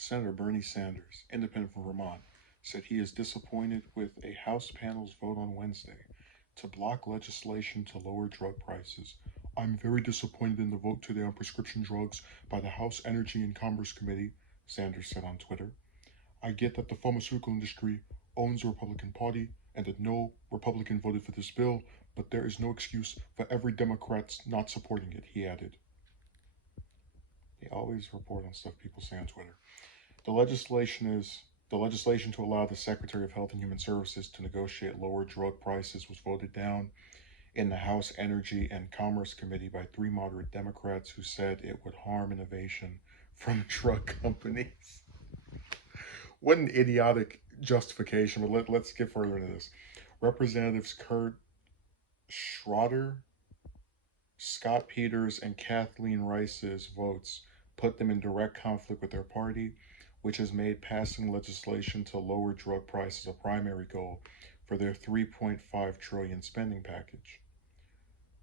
Senator Bernie Sanders, independent from Vermont, said he is disappointed with a House panel's vote on Wednesday to block legislation to lower drug prices. I'm very disappointed in the vote today on prescription drugs by the House Energy and Commerce Committee, Sanders said on Twitter. I get that the pharmaceutical industry owns the Republican Party and that no Republican voted for this bill, but there is no excuse for every Democrat not supporting it, he added. They always report on stuff people say on Twitter. The legislation is the legislation to allow the Secretary of Health and Human Services to negotiate lower drug prices was voted down in the House Energy and Commerce Committee by three moderate Democrats who said it would harm innovation from drug companies. What an idiotic justification, but let's get further into this. Representatives Kurt Schroeder, Scott Peters, and Kathleen Rice's votes put them in direct conflict with their party, which has made passing legislation to lower drug prices a primary goal for their 3.5 trillion spending package.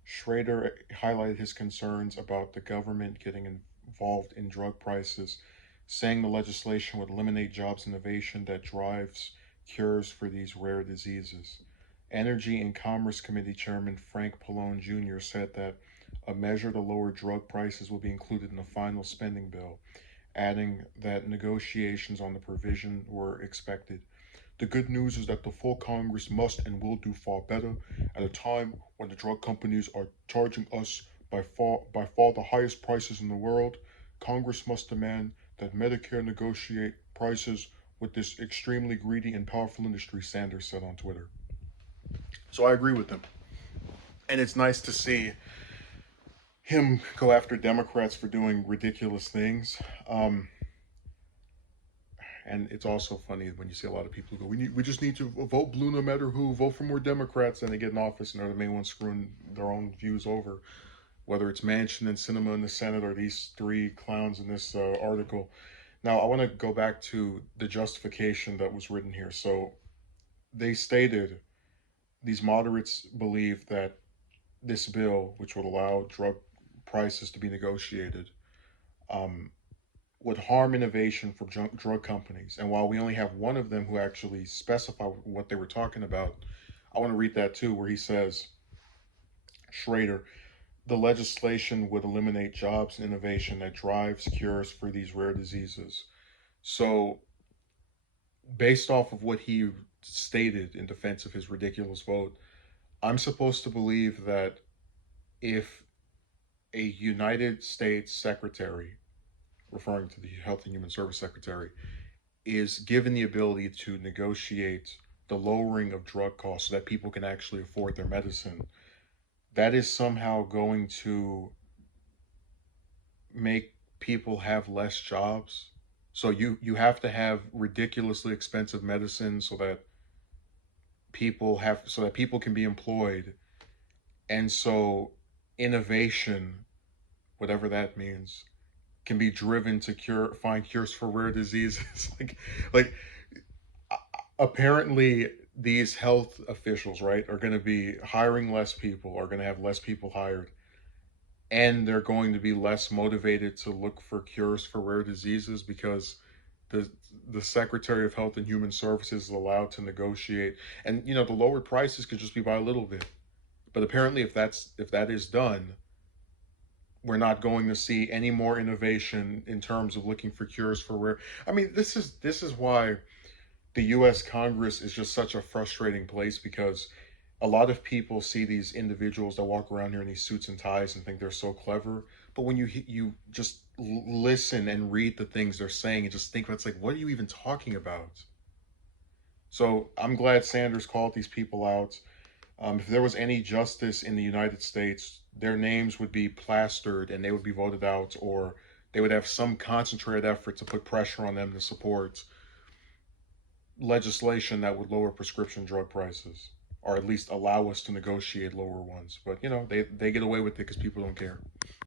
Schrader highlighted his concerns about the government getting involved in drug prices, saying the legislation would eliminate jobs innovation that drives cures for these rare diseases. Energy and Commerce Committee Chairman Frank Pallone Jr. said that a measure to lower drug prices will be included in the final spending bill, adding that negotiations on the provision were expected. The good news is that the full Congress must and will do far better at a time when the drug companies are charging us by far the highest prices in the world. Congress must demand that Medicare negotiate prices with this extremely greedy and powerful industry, Sanders said on Twitter. So I agree with him. And it's nice to see him go after Democrats for doing ridiculous things. And it's also funny when you see a lot of people who go, we just need to vote blue no matter who, vote for more Democrats, and they get in office and they're the main ones screwing their own views over. Whether it's Manchin and Sinema in the Senate or these three clowns in this article. Now, I want to go back to the justification that was written here. So they stated these moderates believe that this bill, which would allow drug prices to be negotiated, um, would harm innovation for drug companies. And while we only have one of them who actually specified what they were talking about, I want to read that too, where he says, Schrader, the legislation would eliminate jobs and innovation that drives cures for these rare diseases. So, based off of what he stated in defense of his ridiculous vote, I'm supposed to believe that if a United States secretary, referring to the Health and Human Service Secretary, is given the ability to negotiate the lowering of drug costs so that people can actually afford their medicine, that is somehow going to make people have less jobs. So you have to have ridiculously expensive medicine so that people can be employed, and so innovation, whatever that means, can be driven to find cures for rare diseases. like apparently these health officials, right, are going to be hiring less people, are going to have less people hired, and they're going to be less motivated to look for cures for rare diseases because the the Secretary of Health and Human Services is allowed to negotiate, and the lower prices could just be by a little bit. But apparently, if that is done, we're not going to see any more innovation in terms of looking for cures for rare. I mean, this is why the U.S. Congress is just such a frustrating place, because a lot of people see these individuals that walk around here in these suits and ties and think they're so clever. But when you just listen and read the things they're saying and just think, it's like, what are you even talking about? So I'm glad Sanders called these people out. If there was any justice in the United States, their names would be plastered and they would be voted out, or they would have some concentrated effort to put pressure on them to support legislation that would lower prescription drug prices, or at least allow us to negotiate lower ones. But they get away with it because people don't care.